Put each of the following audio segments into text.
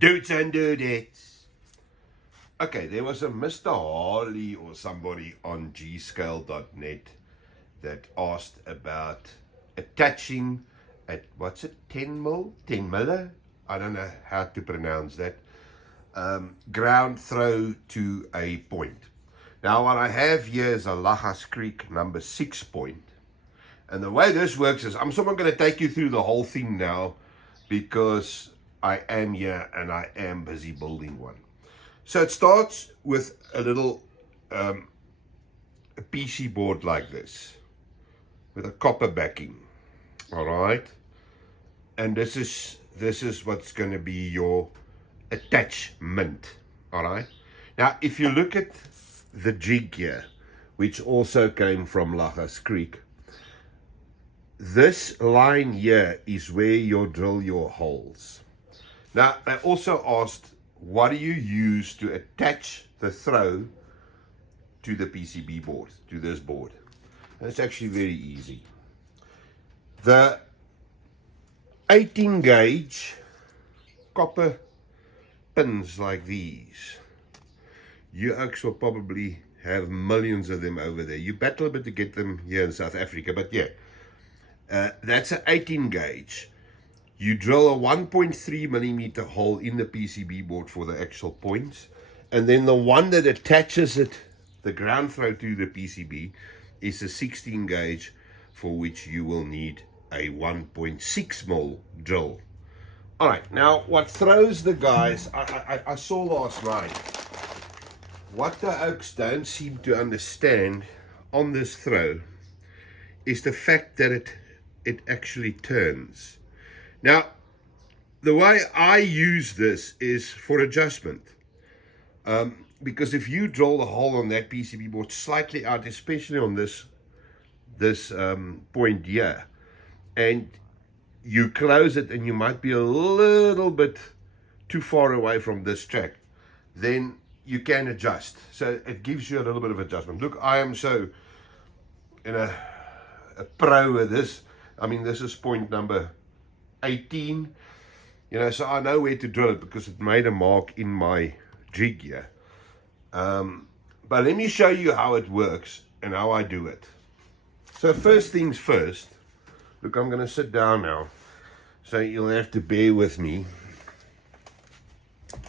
Dudes and dudettes. Okay, there was a Mr. Harley or somebody on gscale.net that asked about attaching at, what's it, Tenmille? I don't know how to pronounce that. Ground throw to a point. Now what I have here is a Llagas Creek number 6 point. And the way this works is, I'm someone going to take you through the whole thing now because I am here and I am busy building one. So it starts with a little a PC board like this with a copper backing. All right. And this is what's going to be your attachment. All right. Now, if you look at the jig here, which also came from Llagas Creek, this line here is where you drill your holes. Now, I also asked, what do you use to attach the throw to the PCB board, to this board? And it's actually very easy. The 18 gauge copper pins like these, you folks will probably have millions of them over there. You battle a bit to get them here in South Africa, but yeah. That's an 18 gauge. You drill a 1.3 millimeter hole in the PCB board for the actual points, and then the one that attaches it, the ground throw to the PCB, is a 16 gauge, for which you will need a 1.6 mil drill. All right, now what throws the guys, I saw last night, what the oaks don't seem to understand on this throw is the fact that it actually turns. Now, the way I use this is for adjustment. Because if you drill the hole on that PCB board slightly out, especially on this point here, and you close it and you might be a little bit too far away from this track, then you can adjust. So it gives you a little bit of adjustment. Look, I am so a pro with this. I mean, this is point number 18, so I know where to drill it because it made a mark in my jig here. But let me show you how it works and how I do it. So first things first, look, I'm going to sit down now, so you'll have to bear with me.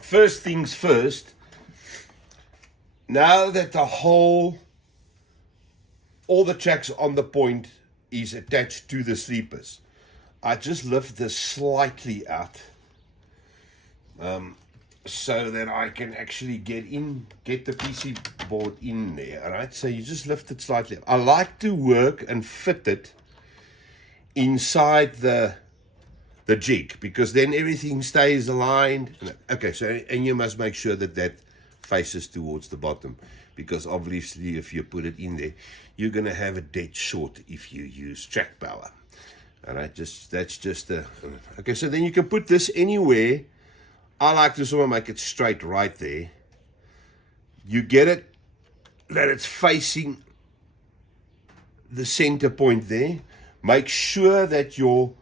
First things first, now that the hole, all the tracks on the point is attached to the sleepers, I just lift this slightly out so that I can actually get the PC board in there. All right, so you just lift it slightly. I like to work and fit it inside the jig, because then everything stays aligned. Okay, so, and you must make sure that that faces towards the bottom, because obviously if you put it in there, you're going to have a dead short if you use track power. All right, that's just a... Okay, so then you can put this anywhere. I like to sort of make it straight right there. You get it, that it's facing the center point there. Make sure that your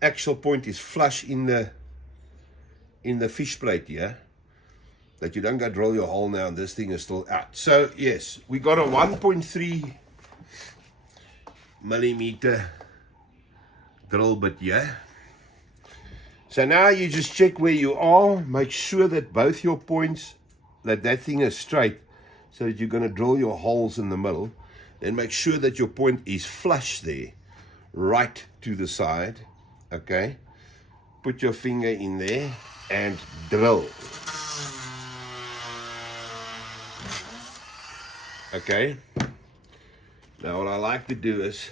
actual point is flush in the fish plate here, that you don't go drill your hole now and this thing is still out. So yes, we got a 1.3 millimeter drill bit here. So now you just check where you are, make sure that both your points, that thing is straight, so that you're going to drill your holes in the middle. Then make sure that your point is flush there, right to the side. Okay, put your finger in there and drill. Okay, now what I like to do is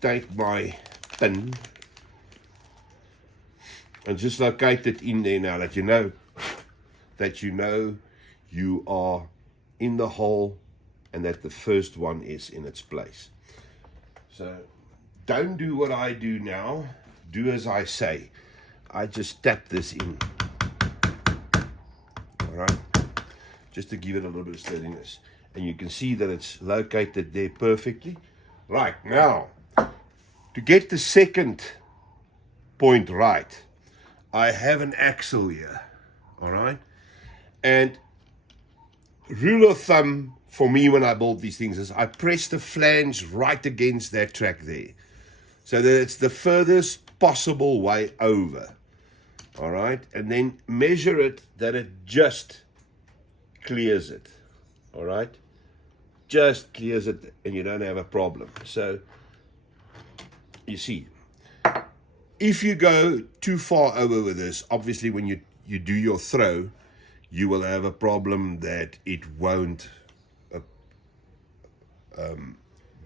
take my pin and just locate it in there now, that you know you are in the hole and that the first one is in its place. So don't do what I do now, do as I say. I just tap this in, all right, just to give it a little bit of steadiness, and you can see that it's located there perfectly. Right, now to get the second point right, I have an axle here, all right? And rule of thumb for me when I build these things is I press the flange right against that track there, so that it's the furthest possible way over, all right? And then measure it that it just clears it, all right? Just clears it and you don't have a problem. So, you see, if you go too far over with this, obviously when you do your throw, you will have a problem that it won't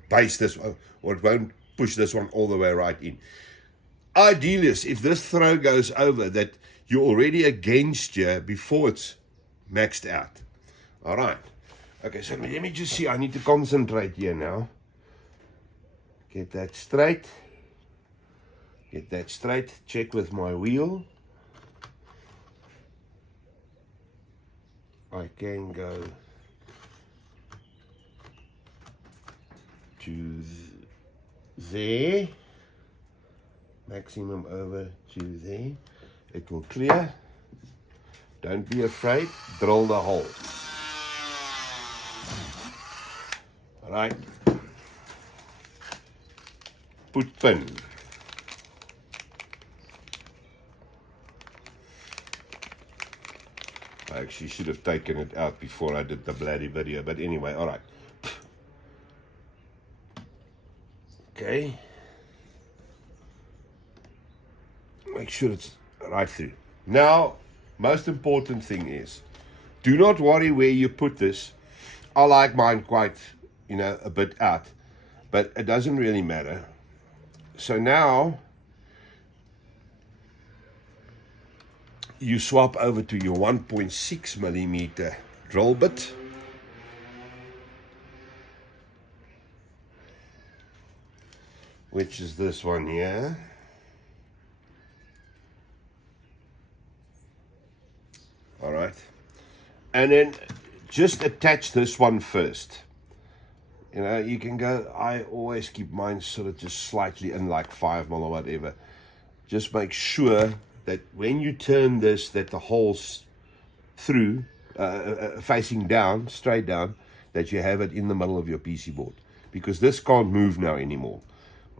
base this, or it won't push this one all the way right in. Ideally, if this throw goes over, that you're already against you before it's maxed out. All right. Okay, so let me just see. I need to concentrate here now. Get that straight. Get that straight. Check with my wheel. I can go to there. Maximum over to there. It will clear. Don't be afraid. Drill the hole. All right. Put pin. I actually should have taken it out before I did the bloody video, but anyway, all right. Okay. Make sure it's right through. Now, most important thing is, do not worry where you put this. I like mine quite, a bit out, but it doesn't really matter. So now, you swap over to your 1.6 millimeter drill bit. Which is this one here. All right. And then just attach this one first. You can go, I always keep mine sort of just slightly in, like 5 mil or whatever. Just make sure that when you turn this, that the hole's through, facing down, straight down, that you have it in the middle of your PC board. Because this can't move now anymore.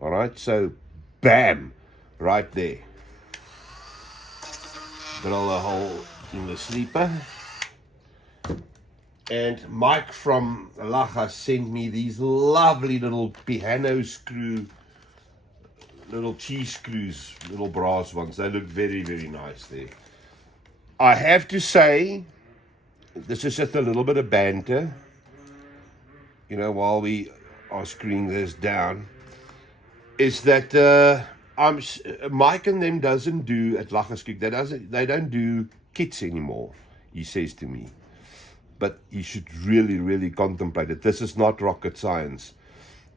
All right, so bam, right there. Drill a hole in the sleeper. And Mike from Llagas sent me these lovely little piano screw, little cheese screws, little brass ones. They look very, very nice there. I have to say, this is just a little bit of banter, while we are screwing this down, is that Mike and them doesn't do at Llagas Creek. They don't do kits anymore, he says to me. But you should really, really contemplate it. This is not rocket science.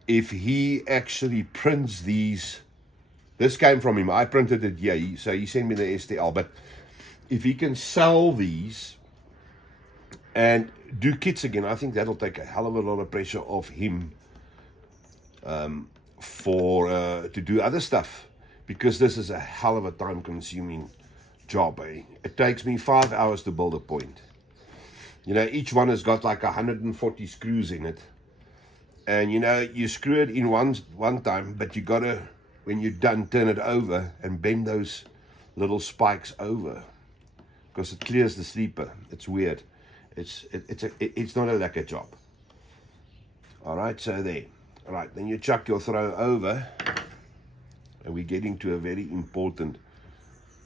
If he actually prints these, this came from him. I printed it here, so he sent me the STL. But if he can sell these and do kits again, I think that'll take a hell of a lot of pressure off him to do other stuff. Because this is a hell of a time-consuming job. It takes me 5 hours to build a point. Each one has got like 140 screws in it. And, you screw it in one time, but you got to, when you're done, turn it over and bend those little spikes over. Because it clears the sleeper. It's weird. It's not a lacquer job. All right, so there. All right, then you chuck your throw over. And we're getting to a very important,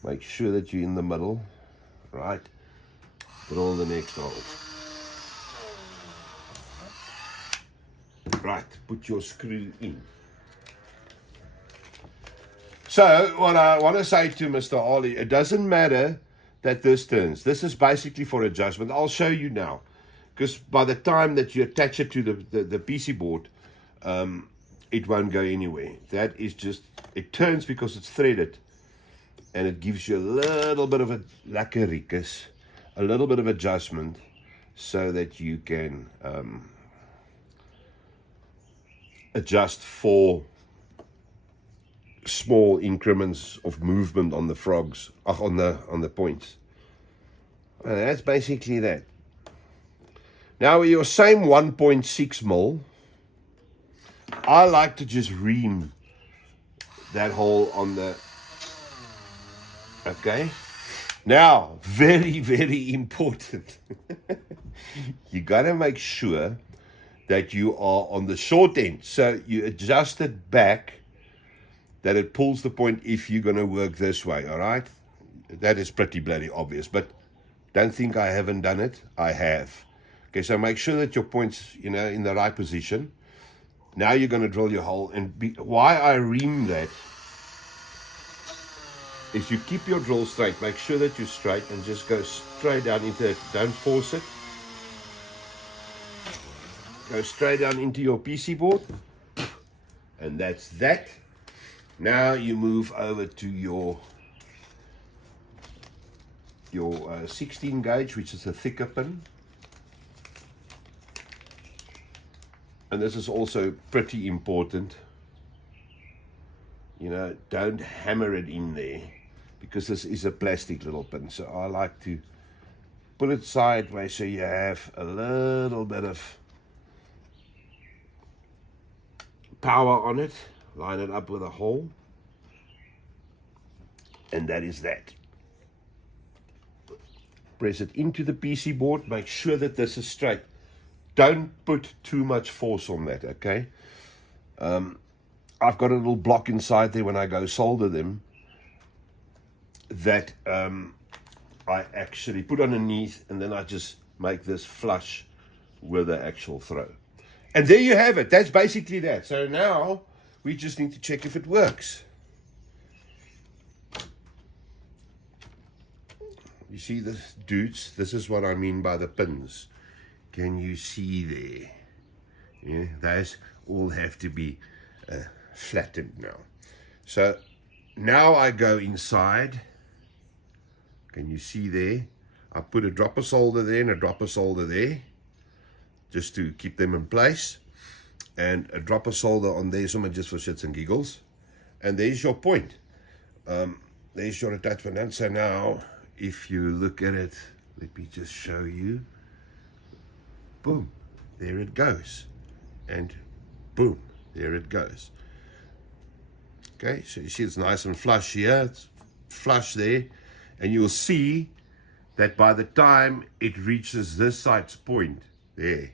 make sure that you're in the middle. Right. Drill the next hole. Right, put your screw in. So, what I want to say to Mr. Harley, it doesn't matter that this turns. This is basically for adjustment. I'll show you now. Because by the time that you attach it to the PC board, it won't go anywhere. That is just, it turns because it's threaded. And it gives you a little bit of a lacquericus, a little bit of adjustment, so that you can adjust for small increments of movement on the frogs, on the points. And that's basically that. Now with your same 1.6 mil, I like to just ream that hole on the, okay. Now, very, very important. You got to make sure that you are on the short end. So you adjust it back that it pulls the point if you're going to work this way, all right? That is pretty bloody obvious, but don't think I haven't done it. I have. Okay, so make sure that your point's, in the right position. Now you're going to drill your hole. And why I ream that is you keep your drill straight. Make sure that you're straight and just go straight down into it. Don't force it. Go straight down into your PC board. And that's that. Now you move over to your 16 gauge, which is a thicker pin. And this is also pretty important. Don't hammer it in there, because this is a plastic little pin. So I like to put it sideways so you have a little bit of power on it. Line it up with a hole. And that is that. Press it into the PC board. Make sure that this is straight. Don't put too much force on that, okay? I've got a little block inside there when I go solder them that I actually put underneath, and then I just make this flush with the actual throw. And there you have it. That's basically that. So now we just need to check if it works. You see this, dudes? This is what I mean by the pins. Can you see there? Yeah, those all have to be flattened now. So now I go inside. Can you see there? I put a dropper solder there and a dropper solder there, just to keep them in place. And a dropper solder on there, somewhere just for shits and giggles. And there's your point. There's your attachment. And so now, if you look at it, let me just show you. Boom, there it goes. And boom, there it goes. Okay, so you see it's nice and flush here. It's flush there. And you'll see that by the time it reaches this side's point, there,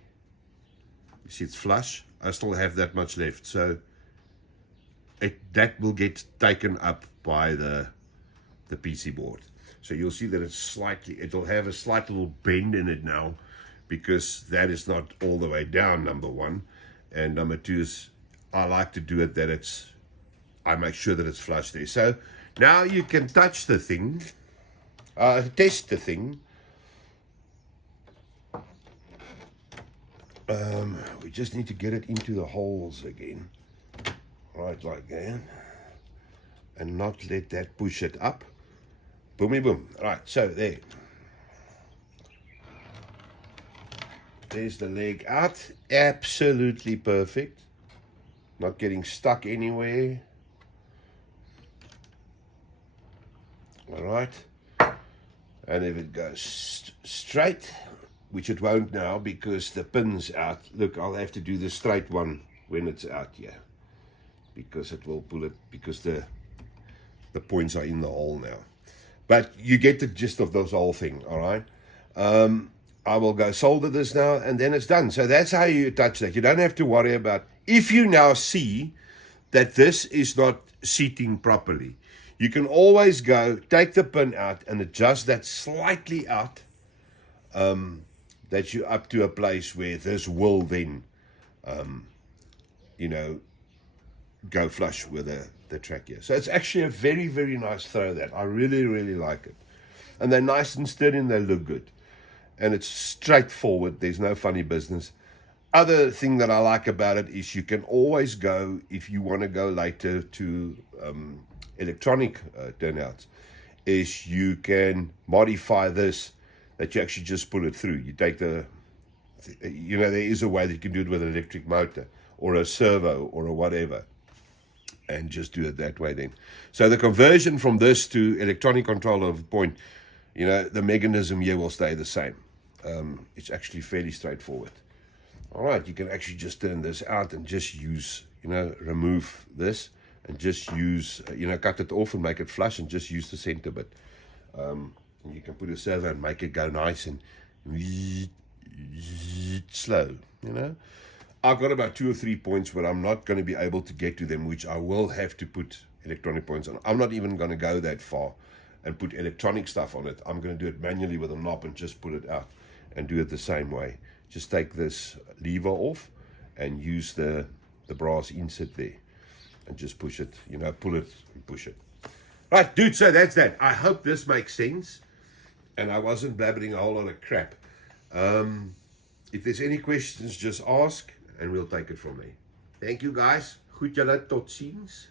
you see it's flush. I still have that much left. So that will get taken up by the PC board. So you'll see that it'll have a slight little bend in it now, because that is not all the way down, number one. And number two is, I like to do it that I make sure that it's flush there. So now you can touch the thing, test the thing. We just need to get it into the holes again. Right, like that. And not let that push it up. Boomy boom. Right, so there. There's the leg out. Absolutely perfect. Not getting stuck anywhere. Alright. And if it goes straight, which it won't now because the pin's out. Look, I'll have to do the straight one when it's out here, because it will pull it, because the points are in the hole now. But you get the gist of this whole thing, all right? I will go solder this now, and then it's done. So that's how you touch that. You don't have to worry about, if you now see that this is not seating properly, you can always go, take the pin out and adjust that slightly out, that you're up to a place where this will then, go flush with the track here. So it's actually a very, very nice throw that. I really, really like it. And they're nice and sturdy and they look good. And it's straightforward. There's no funny business. Other thing that I like about it is you can always go, if you want to go later to electronic turnouts, is you can modify this, that you actually just pull it through. You take there is a way that you can do it with an electric motor or a servo or a whatever. and just do it that way then. So the conversion from this to electronic control of a point, you know, the mechanism here will stay the same. It's actually fairly straightforward. All right, you can actually just turn this out and just use, you know, remove this and just use, you know, cut it off and make it flush and just use the center bit. And you can put a servo and make it go nice and slow, you know. I've got about 2 or 3 points where I'm not going to be able to get to them, which I will have to put electronic points on. I'm not even going to go that far and put electronic stuff on it. I'm going to do it manually with a knob and just put it out and do it the same way. Just take this lever off and use the brass insert there and just push it, you know, pull it and push it. Right, dude, so that's that. I hope this makes sense and I wasn't blabbering a whole lot of crap. If there's any questions, just ask and we'll take it from there. Thank you, guys. Goed julle, tot ziens.